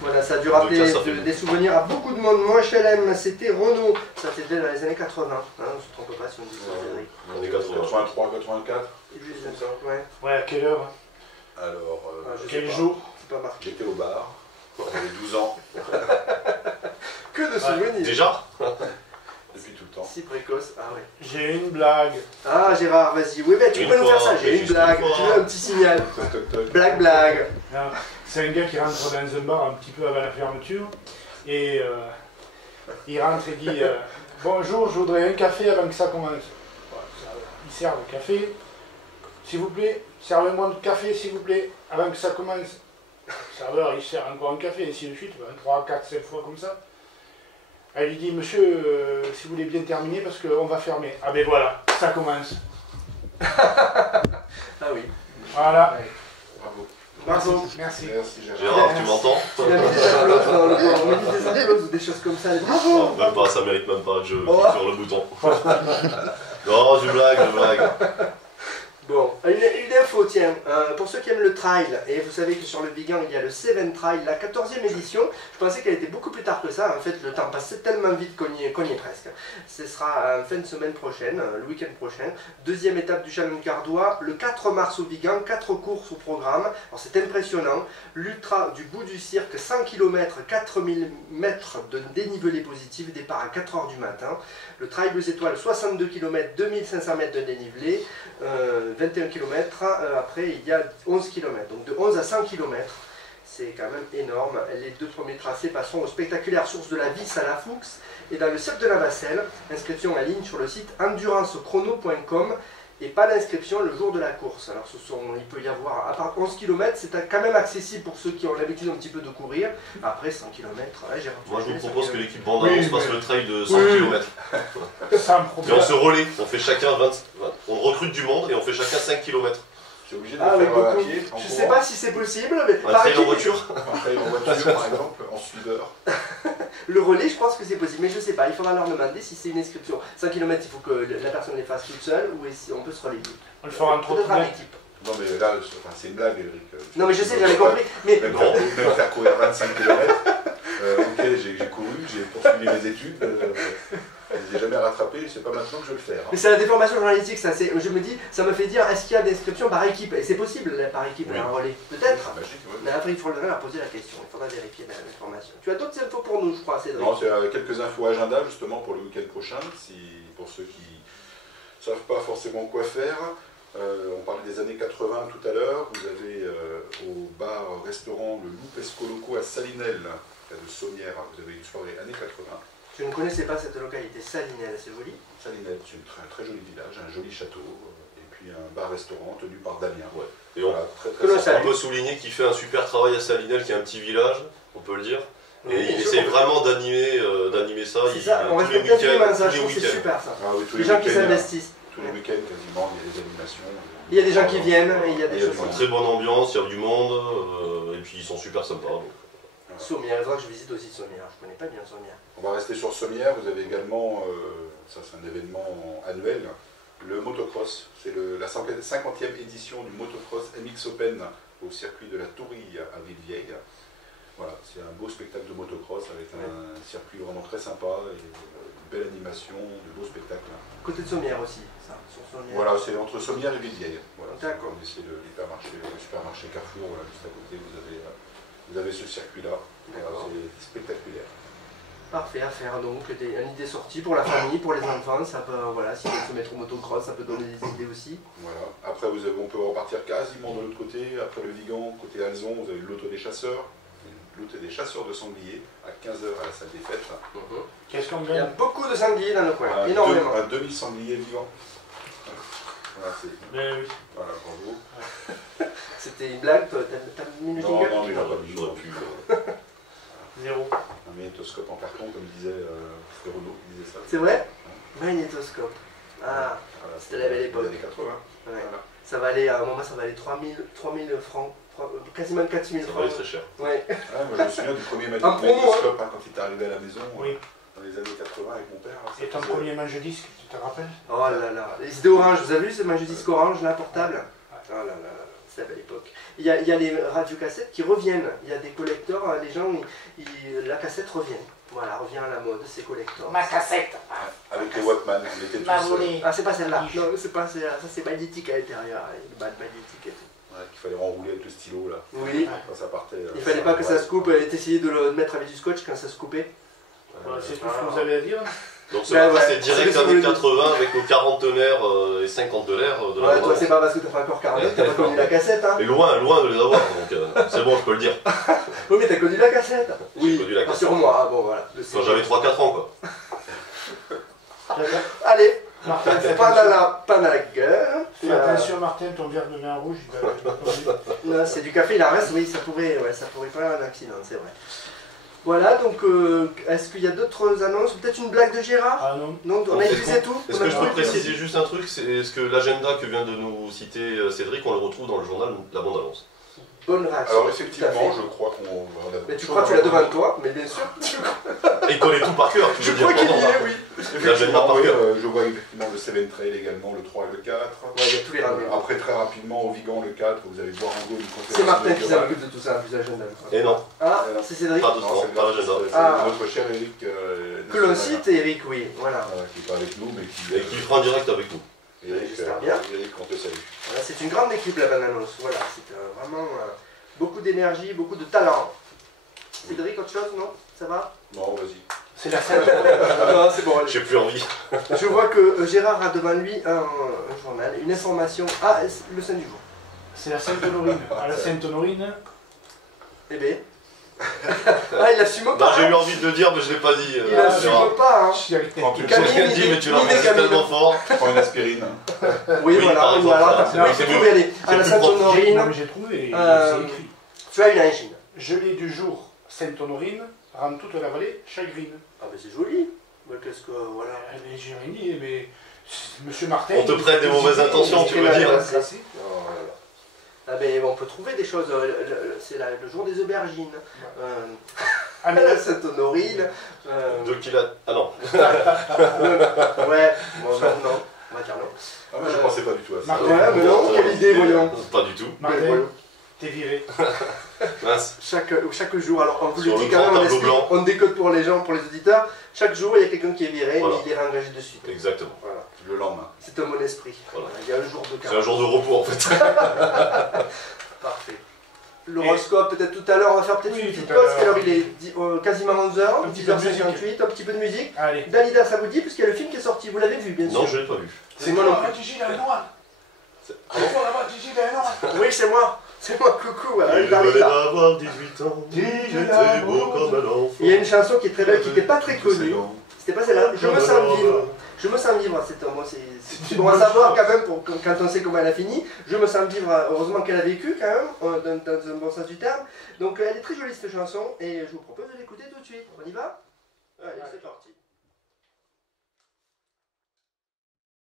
Voilà, ça a dû rappeler des souvenirs à beaucoup de monde. Moi, HLM, c'était Renault. Ça, c'était dans les années 80. Hein, on ne se trompe pas si on dit ça, Cédric. Années 83, 84. Ouais, à quelle heure? Alors, quel jour? C'est pas marqué. J'étais au bar. J'avais 12 ans. Que de souvenirs. Déjà depuis tout le temps. Si précoce, ah ouais. J'ai une blague. Ah Gérard, vas-y. Oui, ben tu peux nous faire ça. J'ai une blague. Tu veux un petit signal. Blague. C'est un gars qui rentre dans un bar un petit peu avant la fermeture. Et il rentre et dit bonjour, je voudrais un café avant que ça commence. Il sert le café. S'il vous plaît, servez-moi de café, s'il vous plaît, avant que ça commence. Le serveur, il sert encore un café, et ainsi de suite, 3, 4, 5 fois comme ça. Elle lui dit, monsieur, si vous voulez bien terminer, parce qu'on va fermer. Ah ben voilà, ça commence. Ah oui. Voilà. Ouais. Bravo. Merci. Merci Gérard, tu m'entends? Tu as mis des applauses dans le bord. On met des applauses ou des choses comme ça. Bravo. Non, même pas, ça mérite même pas que je clique sur le bouton. Non, je blague. Bon, une info, tiens, pour ceux qui aiment le trail, et vous savez que sur le Vigan il y a le Seven Trail, la 14e édition, je pensais qu'elle était beaucoup plus tard que ça, en fait le temps passait tellement vite qu'on y est presque. Ce sera en fin de semaine prochaine, le week-end prochain, deuxième étape du Challenge Cardois, le 4 mars au Vigan, 4 courses au programme, alors c'est impressionnant, l'ultra du bout du cirque, 100 km, 4000 mètres de dénivelé positif, départ à 4 h du matin, le trail aux étoiles, 62 km, 2500 mètres de dénivelé, 21 km, après il y a 11 km, donc de 11 à 100 km, c'est quand même énorme. Les deux premiers tracés passeront aux spectaculaires sources de la Vis à la Fuchs et dans le cercle de la Basselle. Inscription en ligne sur le site endurancechrono.com et pas d'inscription le jour de la course. Alors il peut y avoir, à part 11 km, c'est quand même accessible pour ceux qui ont l'habitude un petit peu de courir. Après 100 km, moi je vous propose que l'équipe Bandavance fasse le trail de 100 km. Et on se relaie, on fait chacun 20, on recrute du monde et on fait chacun 5 km. C'est obligé de le faire à pied. Je ne sais pas si c'est possible, mais un trail en voiture. Un trail en voiture par exemple, en suiveur. Le relais, je pense que c'est possible, mais je ne sais pas, il faudra leur demander si c'est une inscription. 5 km, il faut que la personne les fasse toute seule ou si on peut se relayer. On le fera en trottinette. Non mais là, c'est une blague, Eric. Non mais je sais, j'avais compris. Mais même faire courir 25 km, ok, j'ai couru, j'ai poursuivi mes études, je ne les ai jamais rattrapés, c'est pas maintenant que je vais le faire. Mais c'est la déformation journalistique, ça. Je me dis, ça me fait dire, est-ce qu'il y a des inscriptions par équipe? Et c'est possible, par équipe, un relais. Peut-être. Mais après, il faudra leur poser la question, il faudra vérifier l'information. Tu as d'autres infos pour nous, je crois, Cédric? Non, c'est quelques infos agenda justement pour le week-end prochain, pour ceux qui ne savent pas forcément quoi faire. On parlait des années 80 tout à l'heure. Vous avez au bar-restaurant le Loup Pescoloco à Salinel, près de Sommières, vous avez une soirée années 80. Je ne connaissais pas cette localité, Salinel, c'est joli. Salinel, c'est un très joli village, un joli château, et puis un bar-restaurant tenu par Damien. Ouais. Et on, très on peut souligner qu'il fait un super travail à Salinel, qui est un petit village, on peut le dire. Et il essaie vraiment d'animer ça. C'est ça, on respecte absolument ça, je trouve que c'est super ça. Ah oui, les gens qui s'investissent. Tous les week-ends quasiment, il y a des animations. Il y a des gens qui viennent, et il y a des choses. Une très bonne ambiance, il y a du monde, et puis ils sont super sympas. Donc. Sommières, il faudra que je visite aussi Sommières, je ne connais pas bien Sommières. On va rester sur Sommières, vous avez également, ça c'est un événement annuel, le motocross. C'est la 50e édition du motocross MX Open au circuit de la Tourille à Villevieille. Voilà, c'est un beau spectacle de motocross avec un circuit vraiment très sympa, et une belle animation, de beaux spectacles. Côté de Sommières aussi, ça, sur Sommières. Voilà, c'est entre Sommières et Villevieille. Voilà, d'accord. C'est le supermarché Carrefour, voilà, juste à côté, vous avez ce circuit-là. C'est spectaculaire. Parfait à faire donc, une idée sortie pour la famille, pour les enfants, ça peut, voilà, s'ils veulent se mettre au motocross, ça peut donner des idées aussi. Voilà, après on peut repartir quasiment de l'autre côté, après le Vigan, côté Alzon, vous avez l'auto des chasseurs, de sangliers, à 15 h à la salle des fêtes. Qu'est-ce qu'on Il y a gagne? beaucoup de sangliers dans le coin, énormément. Un demi-sanglier vivant. Voilà, oui. Voilà, bravo. C'était une blague, t'as mis le jingle? Non, mais il n'a pas mis, j'aurais pu. Zéro. Un magnétoscope en carton, comme disait Renaud, qui disait ça. C'est vrai? Magnétoscope. Ah, voilà, c'était la belle époque. Les années 80. Ouais. Voilà. Ça va aller, à un moment, ça va aller 3000 francs, quasiment 4000 francs. Ça va aller très cher. Ouais. Moi je me souviens du premier magnétoscope quand il est arrivé à la maison, dans les années 80 avec mon père. Et ton premier manche-disque, tu te rappelles? Oh là là. C'était orange, vous avez vu ce manche-disque orange là, portable? Oh là là. c'était la belle époque. Il y a les radiocassettes qui reviennent. Il y a des collecteurs, les gens, la cassette revient. Voilà, revient à la mode, c'est collector. Ma cassette. Avec les Walkman, on était Ma tous... volée. Ah, c'est pas celle-là. Non, c'est pas celle-là. Ça, c'est magnétique à l'intérieur. Le bad magnétique et tout. Ouais, qu'il fallait renrouler avec le stylo, là. Oui. Quand ça partait... Il fallait pas que ça se coupe. Essayez de le mettre avec du scotch quand ça se coupait. Voilà, c'est tout ce que vous avez à dire. Donc ce Ben matin, ouais, c'est direct c'est années le- 80 avec nos 40 tonnerres et 50 tonnerres de la Ouais, toi, bande. c'est pas parce que t'as pas encore 40 que t'as pas connu la cassette, hein. Et loin de les avoir, donc c'est bon, je peux le dire. Oui, mais t'as connu la cassette. J'ai connu la cassette. Sur moi, ah bon, voilà. Quand j'avais 3-4 ans, quoi. Allez, Martin, fais pas attention. dans la gueule. Fais attention, Martin, ton verre de vin rouge, il va tomber. Non, c'est du café, il en reste, oui, ça pourrait faire un accident, c'est vrai. Voilà, donc, est-ce qu'il y a d'autres annonces? Peut-être une blague de Gérard? Ah non. Non, on a utilisé tout. Est-ce que je peux préciser juste un truc? C'est ce que l'agenda que vient de nous citer Cédric, on le retrouve dans le journal La Bande Annonce. Bonne réaction. Alors tout à effectivement, fait. je crois qu'on va... Mais tu crois que tu l'as devant toi? Mais bien sûr, Et il connaît tout par cœur, tu je veux dire crois qu'il pendant y la- est, oui. L'agenda par Oui, cœur. je vois effectivement le 7 Trail également, le 3 et le 4. Ouais, il y a tous les rendez-vous. Après, très rapidement, au Vigan, le 4, vous allez voir un go du C'est Martin qui s'occupe de tout ça, plus agenda. Et non, Ah, c'est Cédric. pas de Non, temps, c'est pas l'agenda. Ah. notre cher Eric. Que l'on cite, Eric, oui, voilà. Qui est pas avec nous, mais qui... Et qui fera en direct avec nous. Eric, J'espère bien. Eric, on te salue. Voilà, c'est une grande équipe, la Bananos. Voilà, c'est vraiment beaucoup d'énergie, beaucoup de talent. Cédric, autre chose, non? Ça va? Non, vas-y. C'est la scène. Non, c'est bon. allez. J'ai plus envie. Je vois que Gérard a devant lui un journal, une information. Ah, le sein du jour. C'est la Sainte-Honorine. À la Sainte-Honorine, Eh bien. Ah, il assume Non, pas. j'ai eu Hein. envie de le dire, mais je l'ai pas dit. Il Gérard. assume pas. Hein. je suis avec Tranquille. Je Camille, l'ai dit, il mais est- tu l'as il est remercié Camille. tellement fort. Prends une aspirine. Oui, Oui, voilà. par exemple, Voilà. ça, Oui, c'est tu mieux. peux y aller. À la C'est plus propre. Non, Sainte-Honorine, mais j'ai trouvé, Euh, c'est écrit. tu as une angine. Gelée du jour, Sainte-Honorine, rend toute la vallée chagrine. Ah, mais c'est joli. Mais qu'est-ce que. Voilà. Mais j'ai rien dit, mais Monsieur Martin... On te prête des mauvaises intentions, tu veux dire. Classé. Oh là là. Ah, mais on peut trouver des choses. C'est le jour des aubergines. Ah, mais La Sainte-Honorine. De qui la... Ah non. Ouais, bon, non, on va dire non. Ah, moi, je pensais pas du tout à ça. Martin. Ouais, mais non, quelle idée, voyons. Pas du tout. Mais Martin, voyons. t'es viré. Mince. Chaque jour, alors on vous le Sur dit le quand même, grand on tableau explique, blanc. on décode pour les gens, pour les auditeurs. Chaque jour, il y a quelqu'un qui est viré, Voilà. mais il est réengagé de suite. Exactement. Voilà. Le lendemain. C'est un bon esprit. Voilà. Il y a un jour de C'est un carence. jour de repos en fait. Parfait. L'horoscope, peut-être tout à l'heure, on va faire peut-être Oui, une petite tout à pause, l'heure. parce qu'alors il est quasiment 11h, Un petit peu de 10h58, un petit peu de musique. Allez. Dalida, ça vous dit, puisqu'il y a le film qui est sorti, vous l'avez vu, bien sûr. Non, je l'ai pas vu. C'est moi non plus. Gigi la noix. Pourquoi là-bas, Gigi la noix? Oui, c'est moi. C'est moi, coucou. Voilà, Il venait Dalida. d'avoir 18 ans. J'étais beau comme un enfant. Il y a une chanson qui est très belle, qui n'était pas très connue. C'était pas celle-là. Je me sens vivre. Je me sens vivre, c'est bon à savoir quand même pour, quand on sait comment elle a fini. Je me sens vivre, heureusement qu'elle a vécu quand même, dans un bon sens du terme. Donc elle est très jolie cette chanson et je vous propose de l'écouter tout de suite. On y va? Allez, c'est parti.